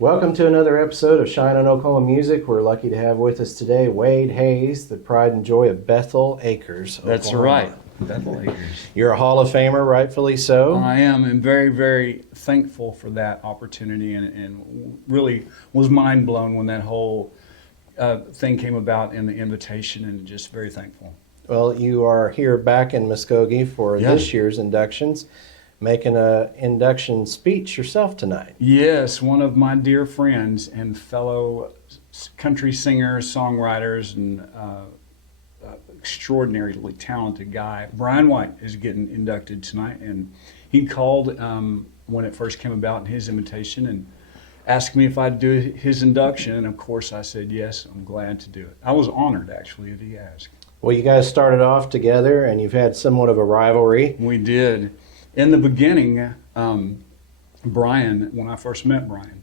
Welcome to another episode of Shine on Oklahoma Music. We're lucky to have with us today Wade Hayes, the pride and joy of Bethel Acres, Oklahoma. That's right, Bethel Acres. You're a Hall of Famer, rightfully so. I am, and very, very thankful for that opportunity, and really was mind blown when that whole thing came about in the invitation, and just very thankful. Well, you are here back in Muskogee for this year's inductions, making an induction speech yourself tonight. Yes, one of my dear friends and fellow country singers, songwriters, and extraordinarily talented guy, Brian Maughan, is getting inducted tonight. And he called when it first came about in his invitation and asked me if I'd do his induction. And of course I said yes, I'm glad to do it. I was honored, actually, that he asked. Well, you guys started off together and you've had somewhat of a rivalry. We did. In the beginning, Brian, when I first met Brian,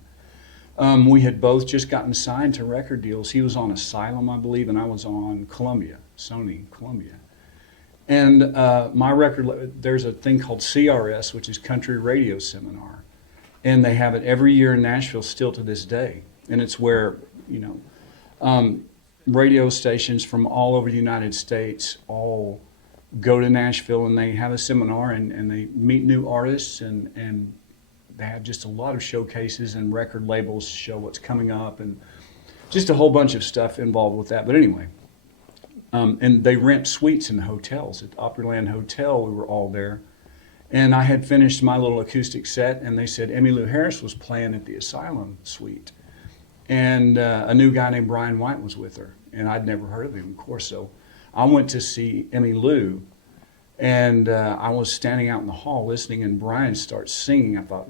we had both just gotten signed to record deals. He was on Asylum, I believe, and I was on Columbia, Sony Columbia. And my record, there's a thing called CRS, which is Country Radio Seminar. And they have it every year in Nashville still to this day. And it's where, radio stations from all over the United States all go to Nashville, and they have a seminar, and they meet new artists, and they have just a lot of showcases, and record labels show what's coming up, and just a whole bunch of stuff involved with that. But anyway, and they rent suites in hotels. At the Opryland Hotel, we were all there. And I had finished my little acoustic set, and they said Emmylou Harris was playing at the Asylum suite. And a new guy named Brian White was with her, and I'd never heard of him, of course. So I went to see Emmylou, and I was standing out in the hall listening, and Brian starts singing. I thought,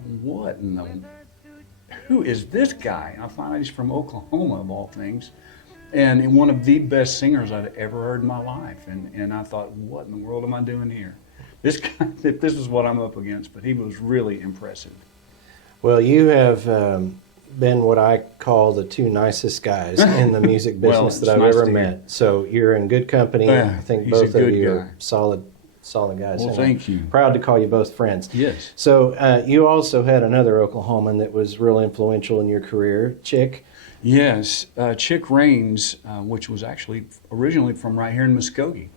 who is this guy? I found out he's from Oklahoma, of all things, and one of the best singers I'd ever heard in my life. And I thought, what in the world am I doing here? This guy, this is what I'm up against. But he was really impressive. Well, you have been what I call the two nicest guys in the music business that I've ever met. So you're in good company. I think both of you are solid guys. Well, thank you. Proud to call you both friends. Yes. So you also had another Oklahoman that was real influential in your career, Chick. Yes, Chick Raines, which was actually originally from right here in Muskogee.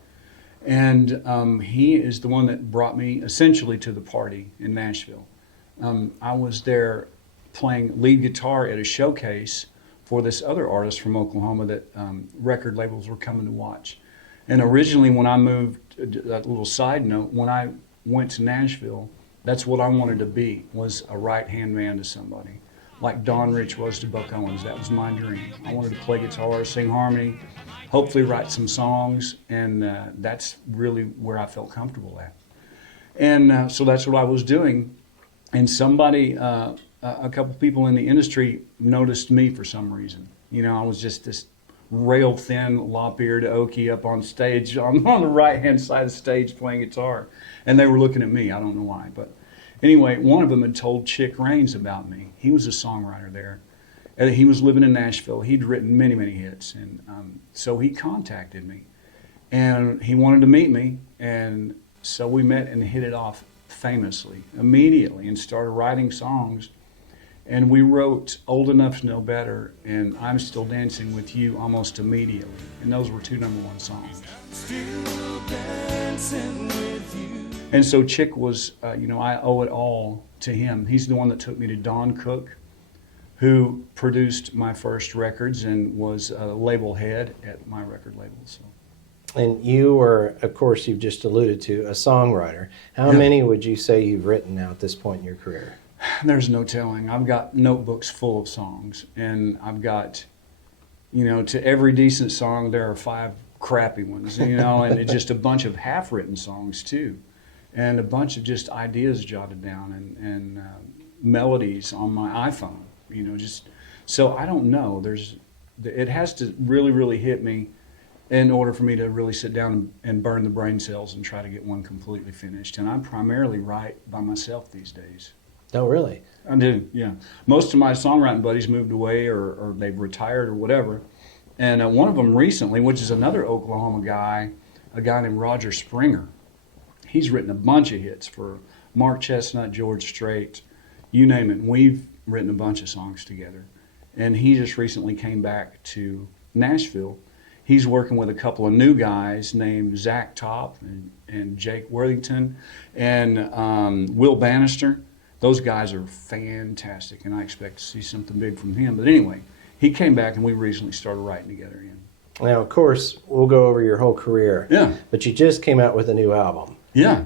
And he is the one that brought me essentially to the party in Nashville. I was there playing lead guitar at a showcase for this other artist from Oklahoma that record labels were coming to watch. And originally when I moved, that little side note, when I went to Nashville, that's what I wanted to be, was a right-hand man to somebody. Like Don Rich was to Buck Owens. That was my dream. I wanted to play guitar, sing harmony, hopefully write some songs, and that's really where I felt comfortable at. And so that's what I was doing. And somebody, a couple people in the industry noticed me for some reason. I was just this rail-thin, lop-eared Okie up on stage, on the right-hand side of the stage playing guitar. And they were looking at me. I don't know why. But anyway, one of them had told Chick Raines about me. He was a songwriter there. And he was living in Nashville. He'd written many, many hits. And so he contacted me. And he wanted to meet me. And so we met and hit it off famously, immediately, and started writing songs. And we wrote Old Enough to Know Better and I'm Still Dancing With You almost immediately. And those were two #1 songs. Still dancing with you. And so Chick was, I owe it all to him. He's the one that took me to Don Cook, who produced my first records and was a label head at my record label. So. And you were, of course, you've just alluded to, a songwriter. How many would you say you've written now at this point in your career? There's no telling. I've got notebooks full of songs, and I've got, to every decent song, there are 5 crappy ones, and it's just a bunch of half-written songs, too, and a bunch of just ideas jotted down and melodies on my iPhone, so I don't know. It has to really, really hit me in order for me to really sit down and burn the brain cells and try to get one completely finished, and I primarily write by myself these days. Oh, really? I do, yeah. Most of my songwriting buddies moved away or they've retired or whatever. And one of them recently, which is another Oklahoma guy, a guy named Roger Springer. He's written a bunch of hits for Mark Chestnut, George Strait, you name it. written a bunch of songs together. And he just recently came back to Nashville. He's working with a couple of new guys named Zach Top and Jake Worthington and Will Bannister. Those guys are fantastic, and I expect to see something big from him. But anyway, he came back, and we recently started writing together again. Now, of course, we'll go over your whole career. Yeah. But you just came out with a new album. Yeah.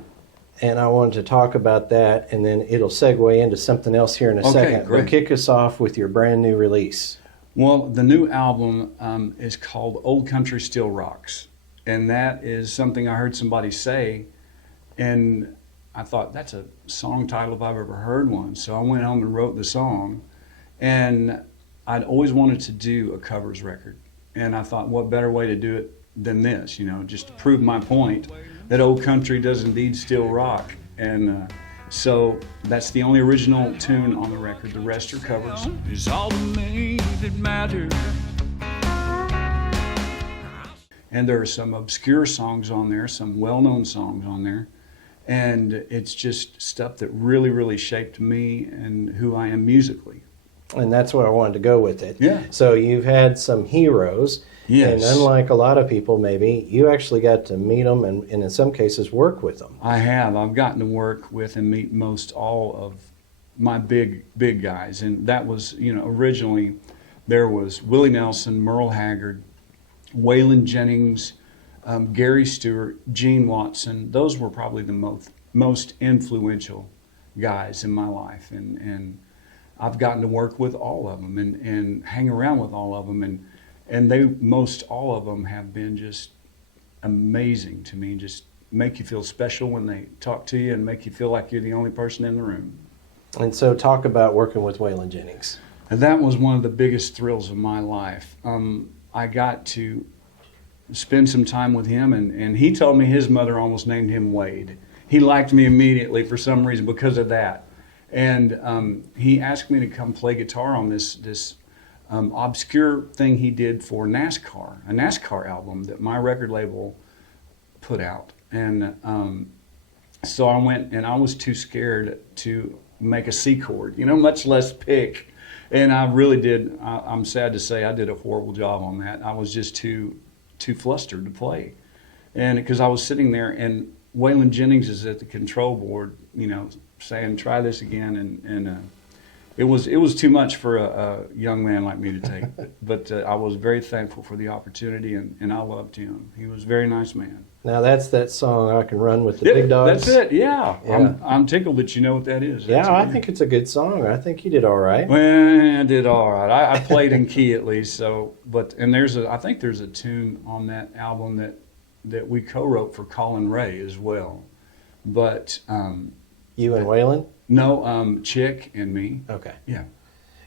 And I wanted to talk about that, and then it'll segue into something else here in a second. Great. But kick us off with your brand new release. Well, the new album is called Old Country Still Rocks. And that is something I heard somebody say, and I thought, that's a song title if I've ever heard one. So I went home and wrote the song. And I'd always wanted to do a covers record. And I thought, what better way to do it than this, just to prove my point that old country does indeed still rock. And so that's the only original tune on the record. The rest are covers. It's all to me that matters. And there are some obscure songs on there, some well-known songs on there. And it's just stuff that really, really shaped me and who I am musically. And that's where I wanted to go with it. Yeah. So you've had some heroes. Yes. And unlike a lot of people, maybe, you actually got to meet them and in some cases work with them. I have. I've gotten to work with and meet most all of my big guys. And that was, originally there was Willie Nelson, Merle Haggard, Waylon Jennings, Gary Stewart, Gene Watson. Those were probably the most influential guys in my life. And I've gotten to work with all of them and hang around with all of them. And they, most all of them have been just amazing to me, just make you feel special when they talk to you and make you feel like you're the only person in the room. And so talk about working with Waylon Jennings. And that was one of the biggest thrills of my life. I got to spend some time with him, and he told me his mother almost named him Wade. He liked me immediately for some reason because of that. And he asked me to come play guitar on this obscure thing he did for NASCAR, a NASCAR album that my record label put out. And so I went, and I was too scared to make a C chord, much less pick. And I really did, I'm sad to say, I did a horrible job on that. I was just too flustered to play. And because I was sitting there, and Waylon Jennings is at the control board, saying, try this again. And it was too much for a young man like me to take. But I was very thankful for the opportunity, and I loved him. He was a very nice man. Now that's that song, I Can Run with the Big Dogs. That's it, yeah. I'm tickled that you know what that is. Yeah, I think it's a good song. I think you did all right. Well, I did all right. I played in key at least. So, and I think there's a tune on that album that we co-wrote for Colin Ray as well. But you and Waylon? No, Chick and me. Okay. Yeah.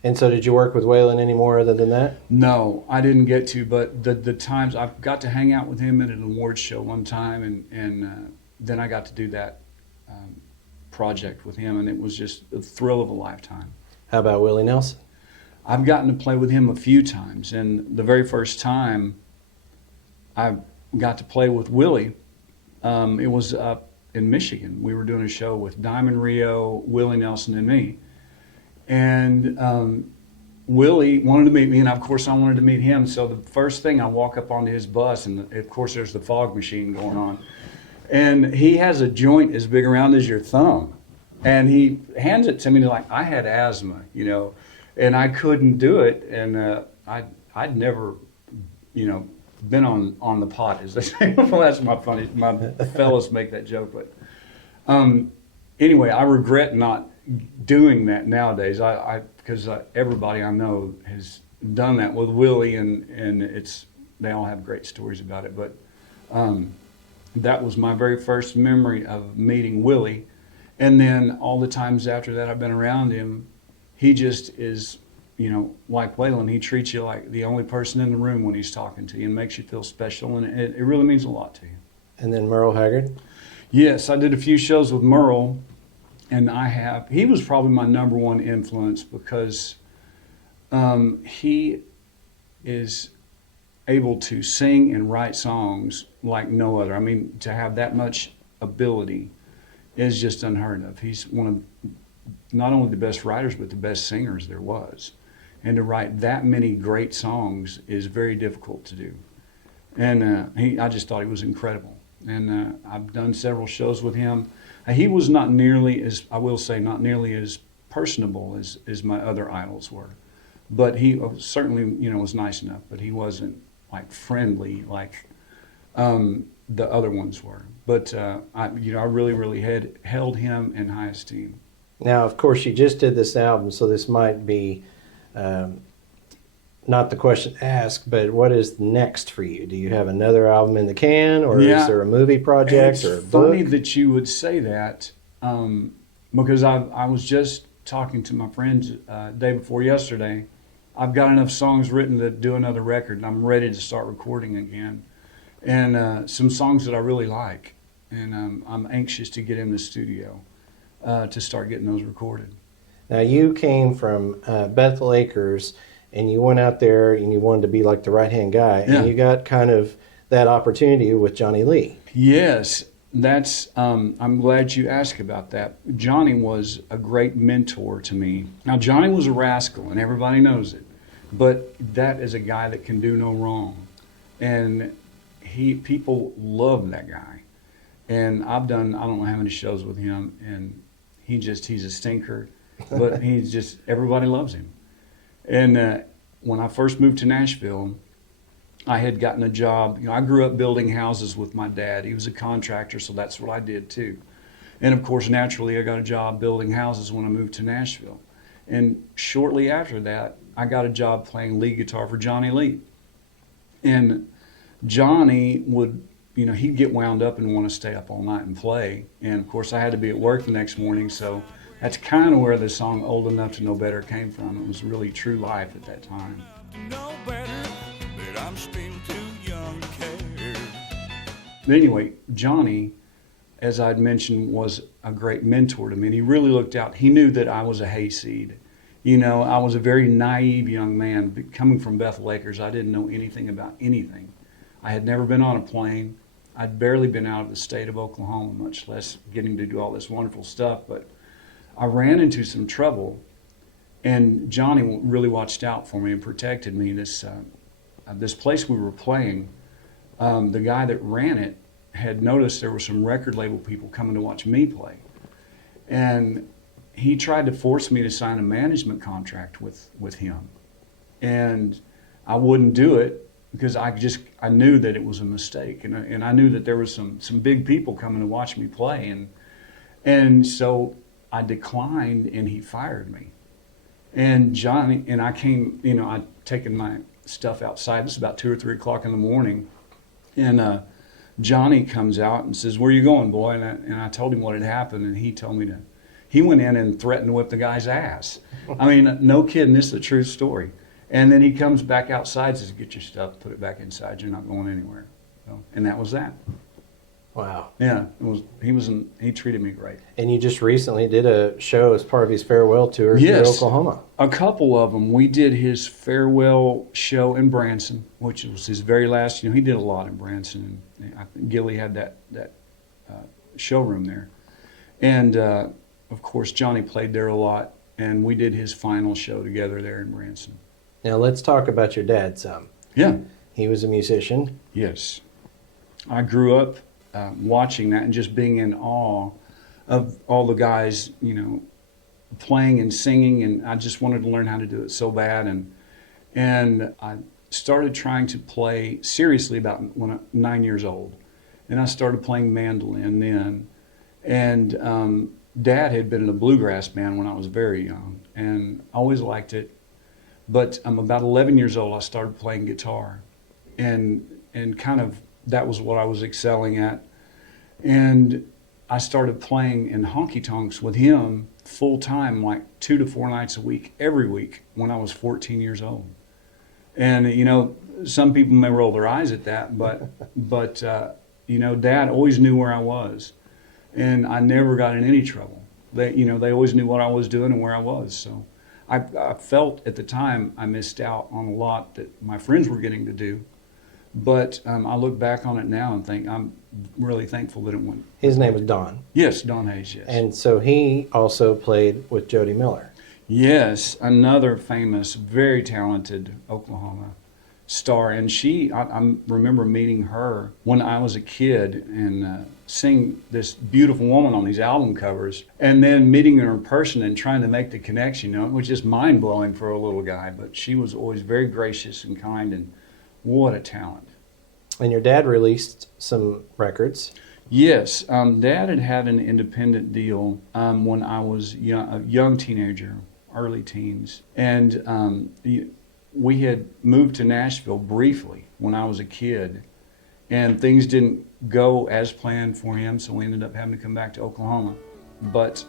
And so did you work with Waylon any more other than that? No, I didn't get to, but the times I've got to hang out with him at an awards show one time, and then I got to do that project with him, and it was just a thrill of a lifetime. How about Willie Nelson? I've gotten to play with him a few times, and the very first time I got to play with Willie, it was up in Michigan. We were doing a show with Diamond Rio, Willie Nelson, and me. And Willie wanted to meet me, and of course I wanted to meet him. So the first thing, I walk up onto his bus, and of course there's the fog machine going on. And he has a joint as big around as your thumb. And he hands it to me, like, I had asthma, and I couldn't do it. And I'd never, been on the pot, as they say. Well, that's my fellas make that joke. But anyway, I regret not doing that nowadays. Because everybody I know has done that with Willie, and they all have great stories about it. But that was my very first memory of meeting Willie. And then all the times after that I've been around him, he just is, like Waylon, he treats you like the only person in the room when he's talking to you and makes you feel special, and it really means a lot to you. And then Merle Haggard? Yes, I did a few shows with Merle, and he was probably my number one influence because he is able to sing and write songs like no other. I mean, to have that much ability is just unheard of. He's one of not only the best writers, but the best singers there was. And to write that many great songs is very difficult to do. And I just thought he was incredible. And I've done several shows with him. He was not nearly as, I will say, not nearly as personable as my other idols were. But he certainly, was nice enough, but he wasn't like friendly like the other ones were. But I really, really held him in high esteem. Now, of course, you just did this album, so this might be not the question asked, but what is next for you? Do you have another album in the can, or is there a movie project or a book? It's funny that you would say that, because I was just talking to my friends day before yesterday. I've got enough songs written to do another record, and I'm ready to start recording again. And some songs that I really like, and I'm anxious to get in the studio to start getting those recorded. Now, you came from Bethel Acres, and you went out there and you wanted to be like the right-hand guy, and you got kind of that opportunity with Johnny Lee. Yes, that's. I'm glad you asked about that. Johnny was a great mentor to me. Now, Johnny was a rascal, and everybody knows it, but that is a guy that can do no wrong, and people love that guy. And I've done I don't know how many shows with him, and he's a stinker, but everybody loves him. And when I first moved to Nashville, I had gotten a job. I grew up building houses with my dad. He was a contractor, so that's what I did too. And of course, naturally, I got a job building houses when I moved to Nashville. And shortly after that, I got a job playing lead guitar for Johnny Lee. And Johnny would, he'd get wound up and want to stay up all night and play. And of course, I had to be at work the next morning, so that's kind of where the song Old Enough to Know Better came from. It was really true life at that time. Know better, but I'm still too young to care. But anyway, Johnny, as I'd mentioned, was a great mentor to me. And he really looked out. He knew that I was a hayseed. I was a very naive young man. Coming from Bethel Acres, I didn't know anything about anything. I had never been on a plane. I'd barely been out of the state of Oklahoma, much less getting to do all this wonderful stuff. But I ran into some trouble, and Johnny really watched out for me and protected me. This place we were playing, the guy that ran it had noticed there were some record label people coming to watch me play. And he tried to force me to sign a management contract with him. And I wouldn't do it because I knew that it was a mistake. And I knew that there was some big people coming to watch me play. And so I declined, and he fired me. And Johnny, and I came, I'd taken my stuff outside. This is about 2 or 3 o'clock in the morning. And Johnny comes out and says, "Where you going, boy?" And I told him what had happened, and he told me he went in and threatened to whip the guy's ass. I mean, no kidding, this is a true story. And then he comes back outside and says, "Get your stuff, put it back inside, you're not going anywhere." And that was that. Wow. Yeah, he treated me great. And you just recently did a show as part of his farewell tour through Oklahoma. A couple of them. We did his farewell show in Branson, which was his very last. He did a lot in Branson. And I think Gilly had that showroom there. And, of course, Johnny played there a lot, and we did his final show together there in Branson. Now, let's talk about your dad some. Yeah. He was a musician. Yes. I grew up watching that and just being in awe of all the guys, playing and singing, and I just wanted to learn how to do it so bad. And I started trying to play seriously about when I was 9 years old, and I started playing mandolin then. And Dad had been in a bluegrass band when I was very young, and I always liked it. But I'm about 11 years old. I started playing guitar, and kind of that was what I was excelling at. And I started playing in honky-tonks with him full time, like 2 to 4 nights a week, every week, when I was 14 years old. And, some people may roll their eyes at that, but Dad always knew where I was. And I never got in any trouble. They always knew what I was doing and where I was. So I felt at the time I missed out on a lot that my friends were getting to do. But I look back on it now and think I'm really thankful that it went. His name was Don. Yes, Don Hayes, yes. And so he also played with Jody Miller. Yes, another famous, very talented Oklahoma star. And I remember meeting her when I was a kid and seeing this beautiful woman on these album covers, and then meeting her in person and trying to make the connection. It was just mind-blowing for a little guy, but she was always very gracious and kind, and what a talent. And your dad released some records. Yes, Dad had an independent deal when I was a young teenager, early teens, and we had moved to Nashville briefly when I was a kid, and things didn't go as planned for him, so we ended up having to come back to Oklahoma. But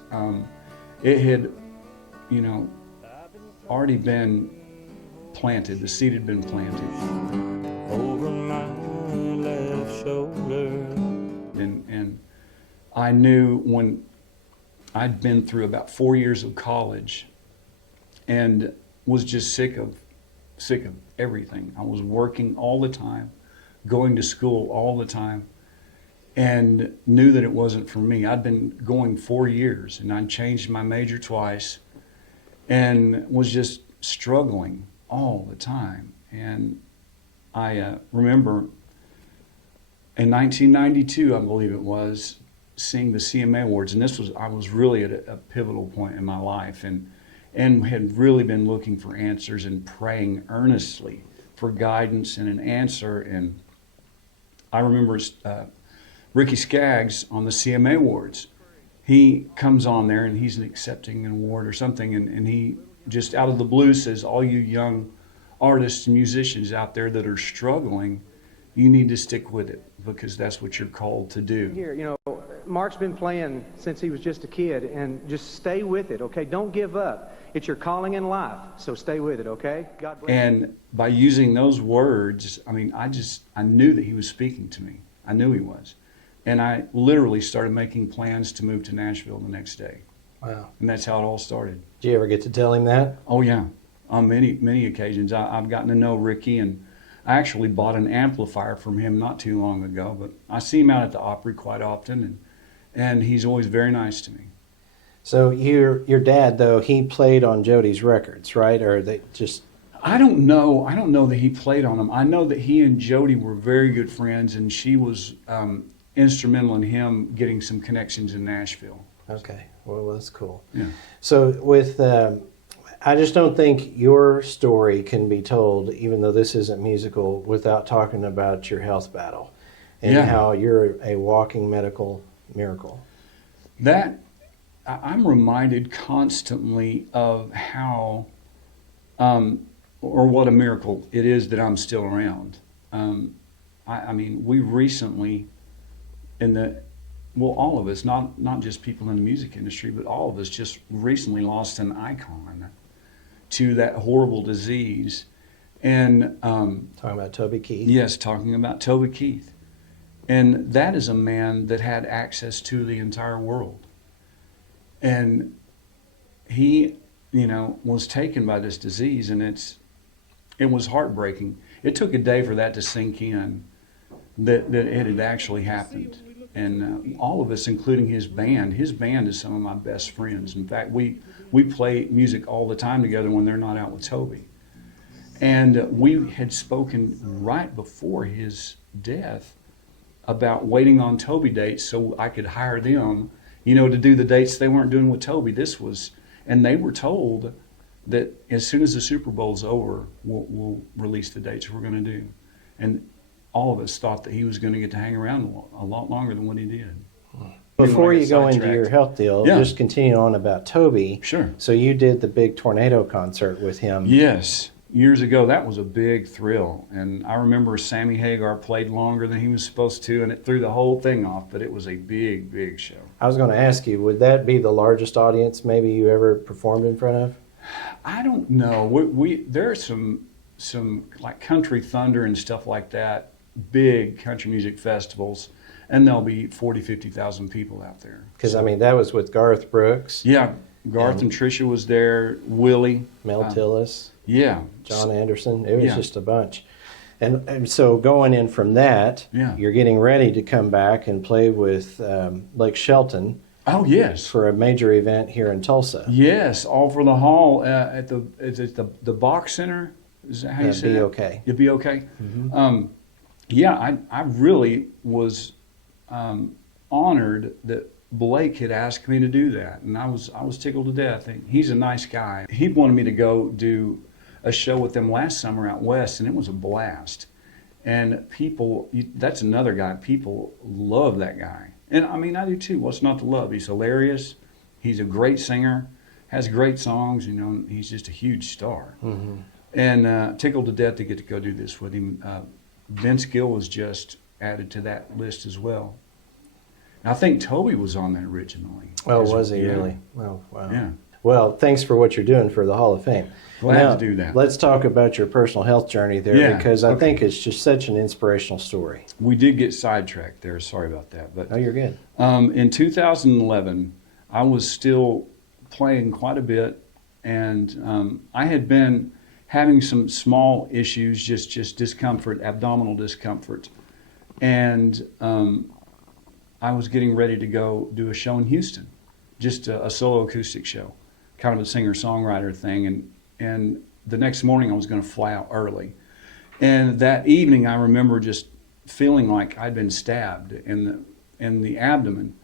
it had, already been planted. The seed had been planted. Over my left shoulder. And I knew when I'd been through about 4 years of college and was just sick of everything. I was working all the time, going to school all the time, and knew that it wasn't for me. I'd been going 4 years, and I'd changed my major twice, and was just struggling all the time. And I remember in 1992, I believe it was, seeing the CMA Awards, and I was really at a pivotal point in my life, and had really been looking for answers and praying earnestly for guidance and an answer. And I remember Ricky Skaggs on the CMA Awards. He comes on there and he's accepting an award or something, and he just out of the blue says, all you young artists and musicians out there that are struggling, you need to stick with it because that's what you're called to do. Here, Mark's been playing since he was just a kid, and just stay with it, okay? Don't give up. It's your calling in life, so stay with it, okay? God bless you. And by using those words, I knew that he was speaking to me. I knew he was. And I literally started making plans to move to Nashville the next day. Wow. And that's how it all started. Did you ever get to tell him that? Oh, yeah. On many occasions. I've gotten to know Ricky, and I actually bought an amplifier from him not too long ago, but I see him out at the Opry quite often, and he's always very nice to me. So your dad, though, he played on Jody's records, right? Or they just... I don't know that he played on them. I know that he and Jody were very good friends, and she was instrumental in him getting some connections in Nashville. Okay, well, that's cool. Yeah. So with... I just don't think your story can be told, even though this isn't musical, without talking about your health battle and how you're a walking medical miracle. That I'm reminded constantly of how, or what a miracle it is that I'm still around. We recently, all of us, not just people in the music industry, but all of us just recently lost an icon to that horrible disease. And talking about Toby Keith. Yes, talking about Toby Keith. And that is a man that had access to the entire world. And he, was taken by this disease, and it was heartbreaking. It took a day for that to sink in, that it had actually happened. And all of us, including his band is some of my best friends. In fact, we play music all the time together when they're not out with Toby. And we had spoken right before his death about waiting on Toby dates so I could hire them, to do the dates they weren't doing with Toby. And they were told that as soon as the Super Bowl's over, we'll release the dates we're going to do. And all of us thought that he was going to get to hang around a lot longer than what he did. Before you go into your health deal, just continue on about Toby. Sure. So you did the big Tornado concert with him. Yes. Years ago, that was a big thrill. And I remember Sammy Hagar played longer than he was supposed to, and it threw the whole thing off, but it was a big, big show. I was going to ask you, would that be the largest audience maybe you ever performed in front of? I don't know. There are some like Country Thunder and stuff like that, big country music festivals, and there'll be 40,000, 50,000 people out there. Because, that was with Garth Brooks. Yeah, Garth and Tricia was there, Willie. Mel Tillis. Yeah. John Anderson. It was just a bunch. And so going in from that, Yeah. you're getting ready to come back and play with Lake Shelton. Oh, yes. For a major event here in Tulsa. Yes, all for the hall at the Bach Center. Is that how you say it? Be okay. You'll be okay. Mm-hmm. Yeah, I really was honored that Blake had asked me to do that, and I was tickled to death. He's a nice guy. He wanted me to go do a show with them last summer out west, and it was a blast. And people, that's another guy. People love that guy. And I mean, I do too. What's not to love? He's hilarious. He's a great singer, has great songs. You know, he's just a huge star. Mm-hmm. And tickled to death to get to go do this with him. Vince Gill was just added to that list as well. And I think Toby was on that originally. Oh, was he really? Oh, wow. Yeah. Well, thanks for what you're doing for the Hall of Fame. Glad to do that. Let's talk about your personal health journey there, because I think it's just such an inspirational story. We did get sidetracked there. Sorry about that. But oh, you're good. In 2011, I was still playing quite a bit, and I had been having some small issues, just discomfort, abdominal discomfort, and I was getting ready to go do a show in Houston, just a solo acoustic show, kind of a singer-songwriter thing, and the next morning I was going to fly out early. And that evening I remember just feeling like I'd been stabbed in the abdomen,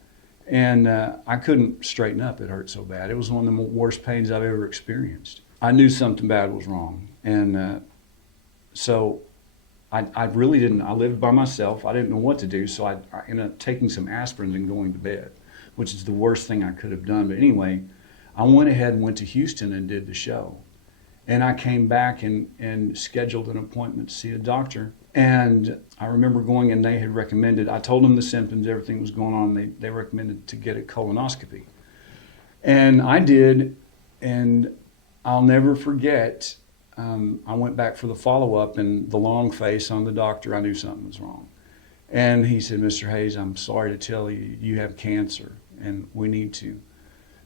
and I couldn't straighten up. It hurt so bad. It was one of the worst pains I've ever experienced. I knew something bad was wrong, and so I really didn't. I lived by myself. I didn't know what to do, so I ended up taking some aspirin and going to bed, which is the worst thing I could have done. But anyway, I went ahead and went to Houston and did the show. And I came back and scheduled an appointment to see a doctor. And I remember going, and they had recommended, I told them the symptoms, everything was going on. They recommended to get a colonoscopy. And I did, and I'll never forget, I went back for the follow-up, and the long face on the doctor, I knew something was wrong. And he said, Mr. Hayes, I'm sorry to tell you, you have cancer, and we need to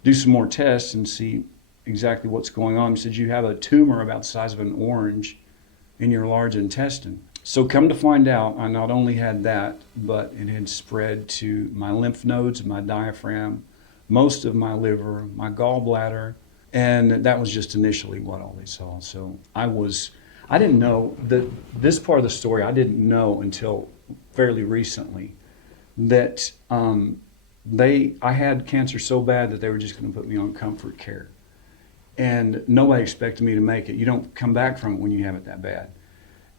do some more tests and see exactly what's going on. He said, you have a tumor about the size of an orange in your large intestine. So come to find out, I not only had that, but it had spread to my lymph nodes, my diaphragm, most of my liver, my gallbladder, and that was just initially what all they saw. So I didn't know that this part of the story, I didn't know until fairly recently that I had cancer so bad that they were just going to put me on comfort care. And nobody expected me to make it. You don't come back from it when you have it that bad.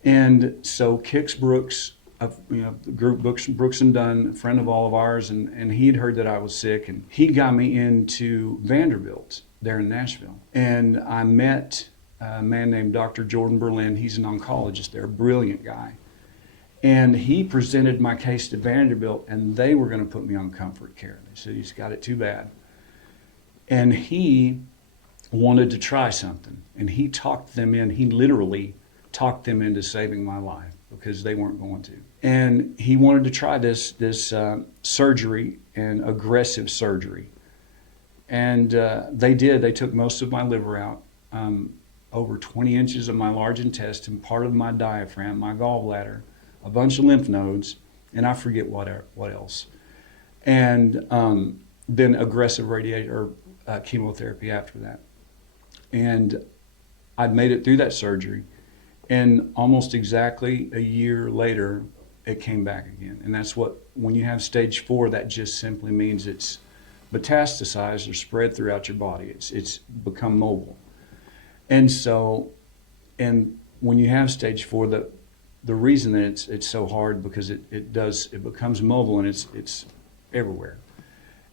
And so Kix Brooks, the group Brooks and Dunn, a friend of all of ours, and he'd heard that I was sick, and he got me into Vanderbilt there in Nashville. And I met a man named Dr. Jordan Berlin. He's an oncologist there, a brilliant guy. And he presented my case to Vanderbilt, and they were going to put me on comfort care. They said, he's got it too bad. And he wanted to try something, and he talked them in. He literally talked them into saving my life because they weren't going to. And he wanted to try this surgery, and aggressive surgery. And they did. They took most of my liver out, over 20 inches of my large intestine, part of my diaphragm, my gallbladder, a bunch of lymph nodes, and I forget what else. And then aggressive chemotherapy after that. And I'd made it through that surgery, and almost exactly a year later, it came back again. And that's when you have stage 4, that just simply means it's metastasized or spread throughout your body. It's become mobile. And so, and when you have stage 4, the reason that it's so hard because it becomes mobile, and it's everywhere.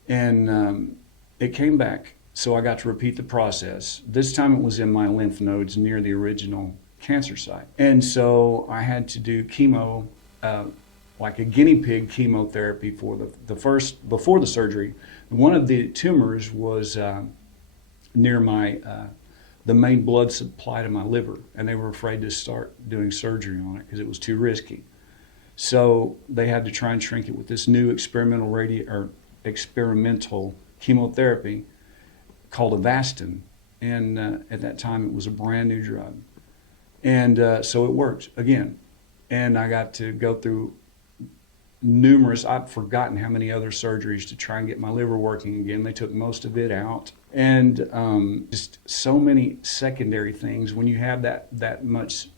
And it came back. So I got to repeat the process. This time it was in my lymph nodes near the original cancer site. And so I had to do chemo, like a guinea pig chemotherapy for before the surgery. One of the tumors was near the main blood supply to my liver, and they were afraid to start doing surgery on it because it was too risky. So they had to try and shrink it with this new experimental chemotherapy called Avastin, and at that time it was a brand new drug. And so it worked. Again, and I got to go through numerous, I've forgotten how many other surgeries to try and get my liver working again. They took most of it out. And just so many secondary things. When you have that much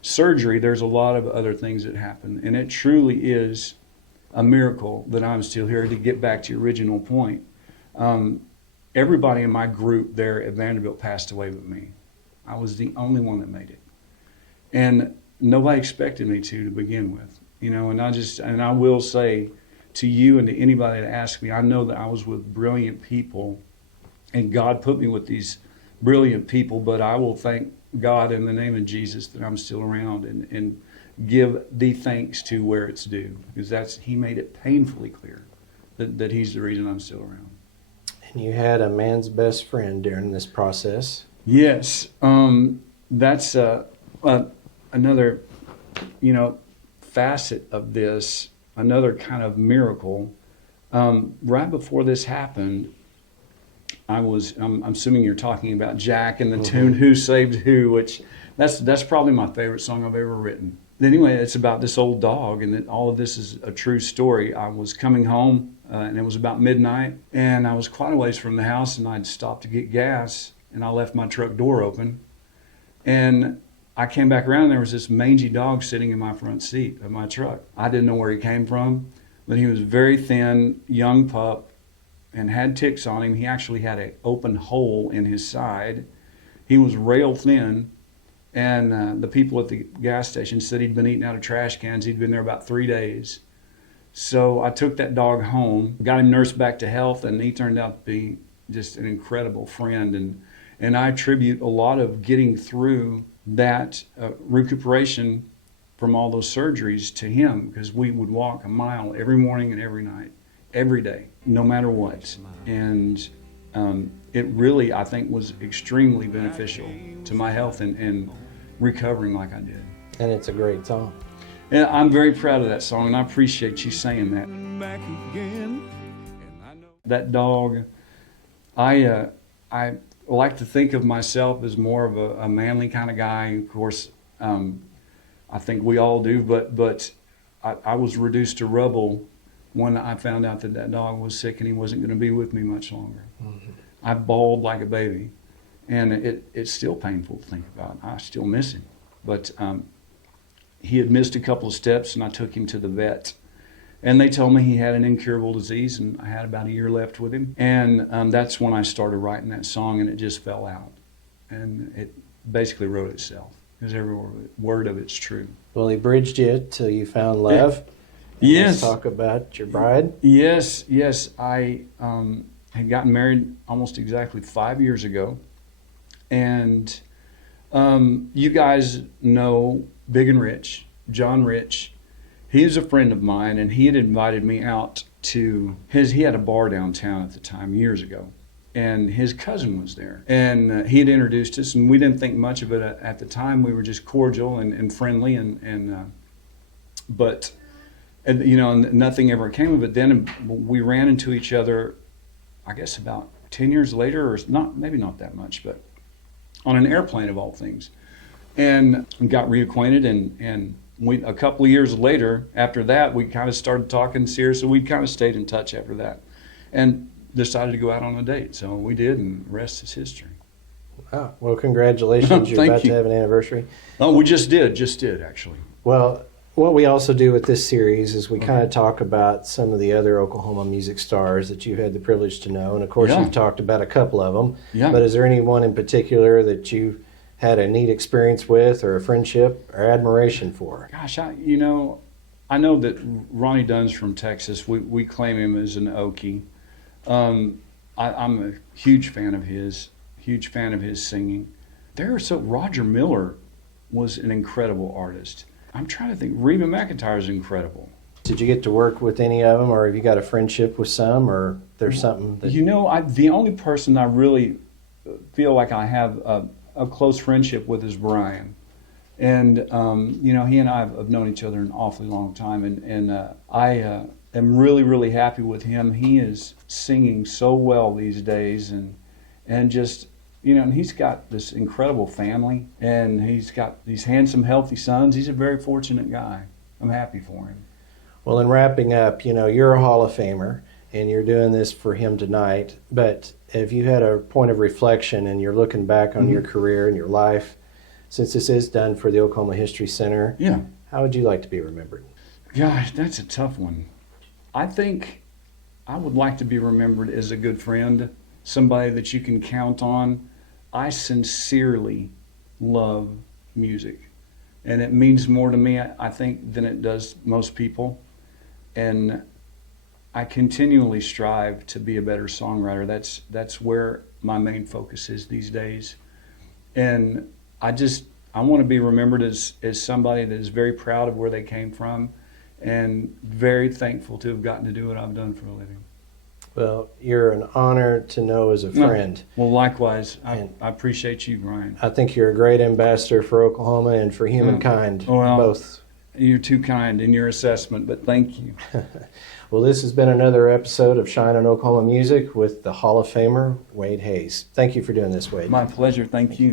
surgery, there's a lot of other things that happen. And it truly is a miracle that I'm still here. To get back to your original point, everybody in my group there at Vanderbilt passed away but me. I was the only one that made it. And nobody expected me to begin with. You know, and I will say to you and to anybody that asks me, I know that I was with brilliant people, and God put me with these brilliant people, but I will thank God in the name of Jesus that I'm still around, and give the thanks to where it's due, because He made it painfully clear that He's the reason I'm still around. And you had a man's best friend during this process. Yes, that's another, facet of this, another kind of miracle. Right before this happened, I'm assuming you're talking about Jack and the tune "Who Saved Who," which that's probably my favorite song I've ever written. Anyway, it's about this old dog, and that all of this is a true story. I was coming home, and it was about midnight, and I was quite a ways from the house, and I'd stopped to get gas, and I left my truck door open, and I came back around, and there was this mangy dog sitting in my front seat of my truck. I didn't know where he came from, but he was very thin, young pup, and had ticks on him. He actually had an open hole in his side. He was rail thin, and the people at the gas station said he'd been eating out of trash cans. He'd been there about 3 days. So I took that dog home, got him nursed back to health, and he turned out to be just an incredible friend. And I attribute a lot of getting through that recuperation from all those surgeries to him, because we would walk a mile every morning and every night, every day, no matter what. And it really, I think, was extremely beneficial to my health and recovering like I did. And it's a great song. And I'm very proud of that song, and I appreciate you saying that. Back again, and I know That dog, I like to think of myself as more of a manly kind of guy. Of course, I think we all do, but I was reduced to rubble when I found out that dog was sick and he wasn't going to be with me much longer. Mm-hmm. I bawled like a baby, and it's still painful to think about. I still miss him. But he had missed a couple of steps, and I took him to the vet. And they told me he had an incurable disease, and I had about a year left with him. And that's when I started writing that song, and it just fell out. And it basically wrote itself, because every word of it's true. Well, he bridged you till you found love. Yes. Let's talk about your bride. Yes. I had gotten married almost exactly 5 years ago. And you guys know Big and Rich, John Rich. He's a friend of mine, and he had invited me out to he had a bar downtown at the time, years ago, and his cousin was there. And he had introduced us, and we didn't think much of it at the time. We were just cordial and friendly, but nothing ever came of it. Then we ran into each other, I guess about 10 years later, or maybe not that much, but on an airplane of all things, and got reacquainted, and a couple of years later, after that, we kind of started talking seriously. We kind of stayed in touch after that, and decided to go out on a date. So we did, and the rest is history. Wow. Well, congratulations. You're about to have an anniversary. Oh, we just did actually. Well, what we also do with this series is we kind of talk about some of the other Oklahoma music stars that you've had the privilege to know. And, of course, you've talked about a couple of them. Yeah. But is there anyone in particular that you've had a neat experience with, or a friendship or admiration for? Gosh, I know that Ronnie Dunn's from Texas. We claim him as an Okie. I'm a huge fan of his singing. Roger Miller was an incredible artist. I'm trying to think. Reba McEntire is incredible. Did you get to work with any of them, or have you got a friendship with some, or there's something that... the only person I really feel like I have a close friendship with is Brian. And, he and I have known each other an awfully long time, and I am really, really happy with him. He is singing so well these days, and just and he's got this incredible family, and he's got these handsome, healthy sons. He's a very fortunate guy. I'm happy for him. Well, in wrapping up, you're a Hall of Famer, and you're doing this for him tonight. But if you had a point of reflection and you're looking back on your career and your life, since this is done for the Oklahoma History Center, how would you like to be remembered? Gosh, that's a tough one. I think I would like to be remembered as a good friend, somebody that you can count on. I sincerely love music, and it means more to me, I think, than it does most people. And I continually strive to be a better songwriter. That's where my main focus is these days. And I want to be remembered as somebody that is very proud of where they came from and very thankful to have gotten to do what I've done for a living. Well, you're an honor to know as a friend. Well, likewise. I appreciate you, Brian. I think you're a great ambassador for Oklahoma and for humankind, both. You're too kind in your assessment, but thank you. Well, this has been another episode of Shine on Oklahoma Music with the Hall of Famer, Wade Hayes. Thank you for doing this, Wade. My pleasure. Thank you.